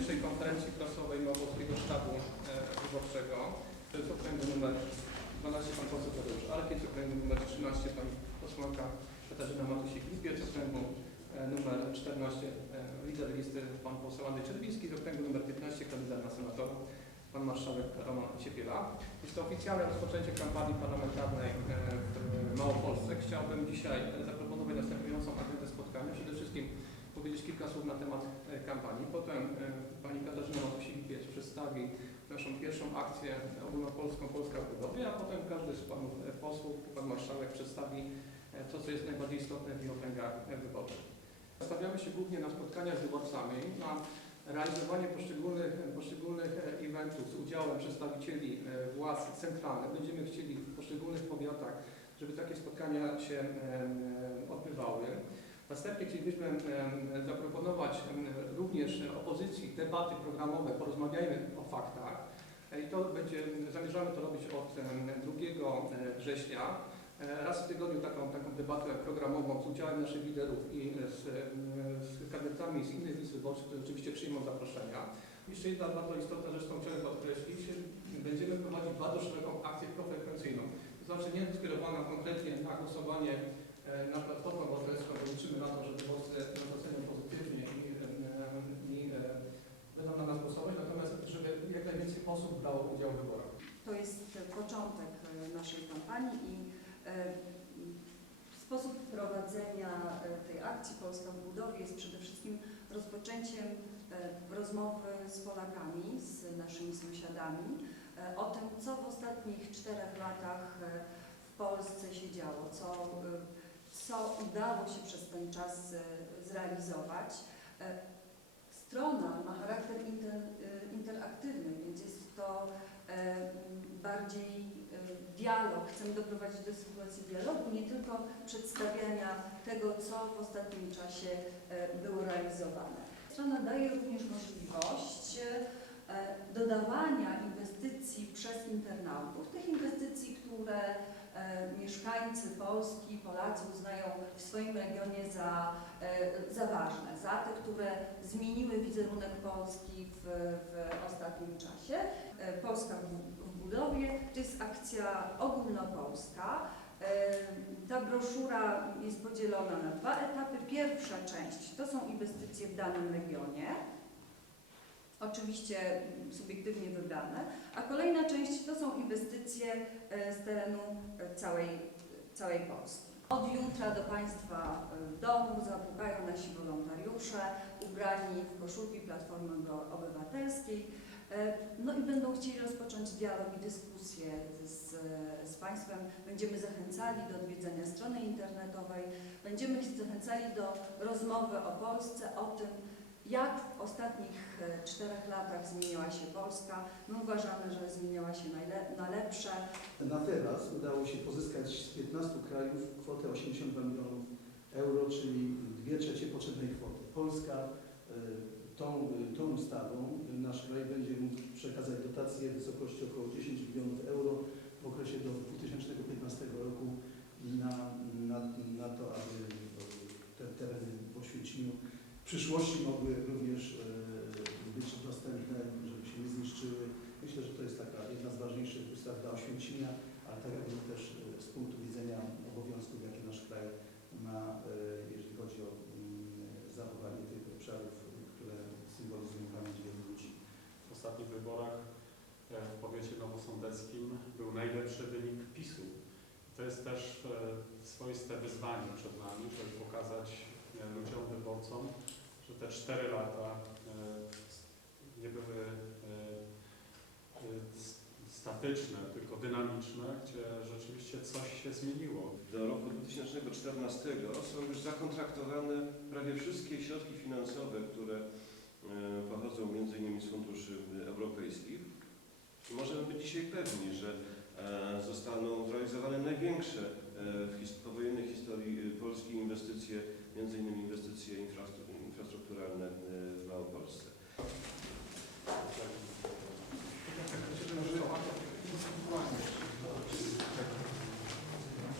konferencji prasowej Małopolskiego Sztabu e, Wyborczego. To jest okręgu numer 12 pan poseł Tadeusz Arkiec, okręgu numer 13 pani posłanka Katarzyna Matusik-Lipiec, okręgu numer 14 e, lider listy pan poseł Andrzej Czerwiński, z okręgu numer 15 kandydat na senatora pan marszałek Roman Siepiela. Jest to oficjalne rozpoczęcie kampanii parlamentarnej e, w Małopolsce. Chciałbym dzisiaj zaproponować następującą agendę spotkania. Przede wszystkim słów na temat e, kampanii. Potem e, pani Katarzyna Matusik-Lipiec przedstawi naszą pierwszą akcję ogólnopolską Polska w budowie, a potem każdy z panów e, posłów, pan marszałek przedstawi to, co jest najbardziej istotne w okręgach wyborczych. Stawiamy się głównie na spotkania z wyborcami, na realizowanie poszczególnych, poszczególnych eventów z udziałem przedstawicieli władz centralnych. Będziemy chcieli w poszczególnych powiatach, żeby takie spotkania się odbywały. Następnie chcielibyśmy zaproponować również opozycji debaty programowe, porozmawiajmy o faktach. E, I to będzie, zamierzamy to robić od em, 2 września. E, Raz w tygodniu taką, taką debatę programową z udziałem naszych liderów i z, z kandydatami z innych list wyborczych, które oczywiście przyjmą zaproszenia. Jeszcze jedna bardzo istotna rzecz, którą chciałem podkreślić. Będziemy prowadzić bardzo szeroką akcję profrekwencyjną. To znaczy nie skierowaną konkretnie na głosowanie e, na Platformę brało udział w wyborach. To jest początek e, naszej kampanii i e, sposób prowadzenia e, tej akcji Polska w budowie jest przede wszystkim rozpoczęciem rozmowy z Polakami, z naszymi sąsiadami o tym, co w ostatnich czterech latach w Polsce się działo, co, co udało się przez ten czas zrealizować. Strona ma charakter inter, interaktywny, e, bardziej e, dialog. Chcemy doprowadzić do sytuacji dialogu, nie tylko przedstawiania tego, co w ostatnim czasie e, było realizowane. Strona daje również możliwość dodawania inwestycji przez internautów, tych inwestycji, które mieszkańcy Polski, Polacy uznają w swoim regionie za, e, za ważne, za te, które zmieniły wizerunek Polski w, w ostatnim czasie. E, Polska w, budowie to jest akcja ogólnopolska. E, Ta broszura jest podzielona na dwa etapy. Pierwsza część to są inwestycje w danym regionie, oczywiście subiektywnie wybrane, a kolejna część to są inwestycje e, z terenu e, całej, całej Polski. Od jutra do Państwa e, domu zapukają nasi wolontariusze ubrani w koszulki Platformy Obywatelskiej. No i będą chcieli rozpocząć dialog i dyskusję z, z Państwem. Będziemy zachęcali do odwiedzenia strony internetowej, będziemy zachęcali do rozmowy o Polsce, o tym, jak w ostatnich e, czterech latach zmieniła się Polska. My uważamy, że zmieniała się na lepsze. Na teraz udało się pozyskać z 15 krajów kwotę 82 milionów euro, czyli dwie trzecie potrzebnej kwoty. Polska e, tą, tą ustawą nasz kraj będzie mógł przekazać dotacje w wysokości około 10 milionów euro w okresie do 2015 roku na, na, na to, aby te tereny w Oświęcimiu w przyszłości mogły również e, być dostępne, żeby się nie zniszczyły. Myślę, że to jest taka jedna z ważniejszych ustaw dla Oświęcimia, ale tak też e, z punktu widzenia obowiązków, jakie nasz kraj ma, e, jeżeli chodzi o mm, zachowanie tych obszarów, które symbolizują pamięć wielu ludzi. W ostatnich wyborach w powiecie nowosądeckim był najlepszy wynik PiSu. To jest też swoiste wyzwanie przed nami, żeby pokazać ludziom, wyborcom, że te cztery lata e, nie były e, e, statyczne, tylko dynamiczne, gdzie rzeczywiście coś się zmieniło. Do roku 2014 są już zakontraktowane prawie wszystkie środki finansowe, które pochodzą m.in. z funduszy europejskich. Możemy być dzisiaj pewni, że zostaną zrealizowane największe w powojennej historii Polski inwestycje, m.in. inwestycje infrastru- infrastrukturalne kulturalne eh,